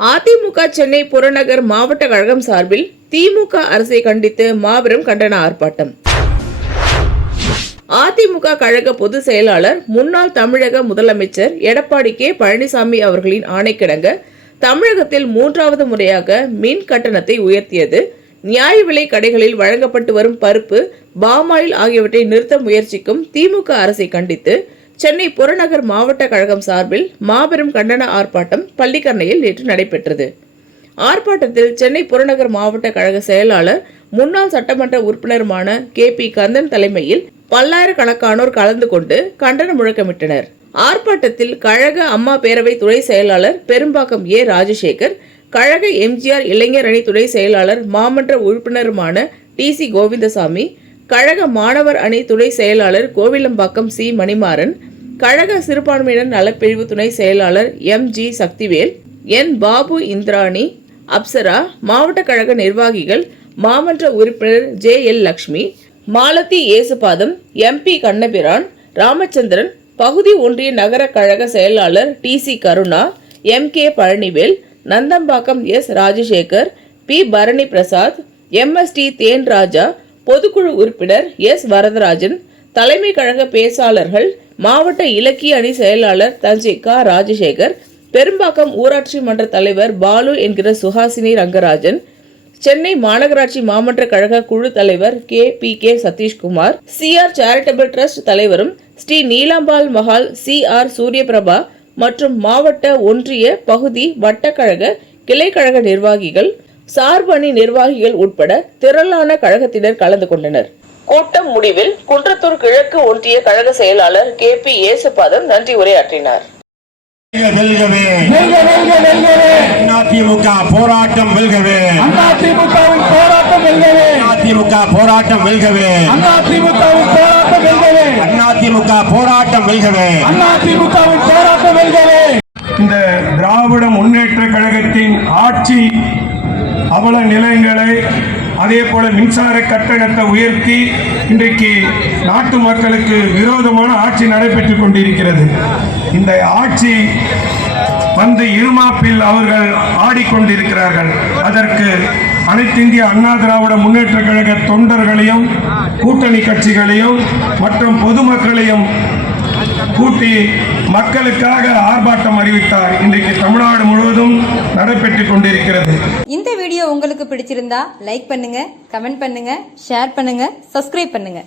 அதிமுக சென்னை புறநகர் மாவட்ட கழகம் சார்பில் திமுக அரசை கண்டித்து மாபெரும் கண்டன ஆர்ப்பாட்டம். அதிமுக கழக பொதுச் செயலாளர் முன்னாள் தமிழக முதலமைச்சர் எடப்பாடி கே. பழனிசாமி அவர்களின் ஆணைக்கிடங்க தமிழகத்தில் மூன்றாவது முறையாக மின் கட்டணத்தை உயர்த்தியது. நியாய விலை கடைகளில் வழங்கப்பட்டு வரும் பருப்பு பாமாயில் ஆகியவற்றை நிறுத்த முயற்சிக்கும் திமுக அரசை கண்டித்து சென்னை புறநகர் மாவட்ட கழகம் சார்பில் மாபெரும் கண்டன ஆர்ப்பாட்டம் பள்ளிக்கரணையில் நேற்று நடைபெற்றது. ஆர்ப்பாட்டத்தில் சென்னை புறநகர் மாவட்ட கழக செயலாளர் முன்னாள் சட்டமன்ற உறுப்பினருமான கே பி கந்தன் தலைமையில் பல்லாயிரக்கணக்கானோர் கலந்து கொண்டு கண்டன முழக்கமிட்டனர். ஆர்ப்பாட்டத்தில் கழக அம்மா பேரவை துணை செயலாளர் பெரும்பாக்கம் ஏ ராஜசேகர் கழக எம்ஜிஆர் இளைஞர் அணி துணை செயலாளர் மாமன்ற உறுப்பினருமான டி சி கோவிந்தசாமி கழக மாணவர் அணி துணை செயலாளர் கோவிலம்பாக்கம் சி. மணிமாறன் கழக சிறுபான்மையினர் நலப்பிரிவு துணை செயலாளர் M. G. Sakthivel N. Babu Indrani Apsara மாவட்ட கழக நிர்வாகிகள் மாமன்ற உறுப்பினர் J. L. Lakshmi Malathi Yesupatham MP Kannapiran Ramachandran பகுதி ஒன்றிய நகர கழக செயலாளர் T. C. Karuna M. K. Palanivel Nandambakkam S. Rajasekar P. Bharani Prasad MST Then Raja பொதுக்குழு உறுப்பினர் எஸ். வரதராஜன் தலைமை கழக பேச்சாளர்கள் மாவட்ட இலக்கிய அணி செயலாளர் தஞ்சை க. ராஜசேகர் பெரும்பாக்கம் ஊராட்சி மன்ற தலைவர் பாலு என்கிற சுஹாசினி ரங்கராஜன் சென்னை மாநகராட்சி மாமன்ற கழக குழு தலைவர் K. P. K. Sathishkumar CR charitable trust தலைவரும் ஸ்ரீ நீலாம்பாள் மஹால் சி. ஆர். சூரியபிரபா மற்றும் மாவட்ட ஒன்றிய பகுதி வட்டக்கழக கிளைக்கழக நிர்வாகிகள் சார்பு அணி நிர்வாகிகள் உட்பட திரளான கழகத்தினர் கலந்து கொண்டனர். கூட்டம் முடிவில் குன்றத்தூர் கிழக்கு ஒன்றிய கழக செயலாளர் கே பி ஏசுபாதம் நன்றி உரையாற்றினார். அதிமுக போராட்டம் வெல்கவே. அதிமுகவின் போராட்டம் வெல்கவே. அதிமுக போராட்டம் வெல்கவே. அதிமுகவின் போராட்டம் வெல்கவே. அதிமுக போராட்டம் வெல்கவே. அதிமுகவின் போராட்டம் வெல்கவே. இந்த திராவிட முன்னேற்ற கழகத்தின் ஆட்சி அவல நிலையங்களை அதே போல மின்சார கட்டணத்தை உயர்த்தி இன்றைக்கு நாட்டு மக்களுக்கு விரோதமான ஆட்சி நடைபெற்றுக் கொண்டிருக்கிறது. இந்த ஆட்சி வந்து இருமாப்பில் அவர்கள் ஆடிக்கொண்டிருக்கிறார்கள். அதற்கு அனைத்து இந்திய அண்ணா திராவிட முன்னேற்ற கழக தொண்டர்களையும் கூட்டணி கட்சிகளையும் மற்றும் பொதுமக்களையும் கூட்டி மக்களுக்காக ஆர்ப்பாட்டம் அறிவித்தார். இன்றைக்கு தமிழ்நாடு முழுவதும் நடைபெற்றுக் கொண்டிருக்கிறது. இந்த வீடியோ உங்களுக்கு பிடிச்சிருந்தா லைக் பண்ணுங்க கமெண்ட் பண்ணுங்க ஷேர் பண்ணுங்க சப்ஸ்கிரைப் பண்ணுங்க.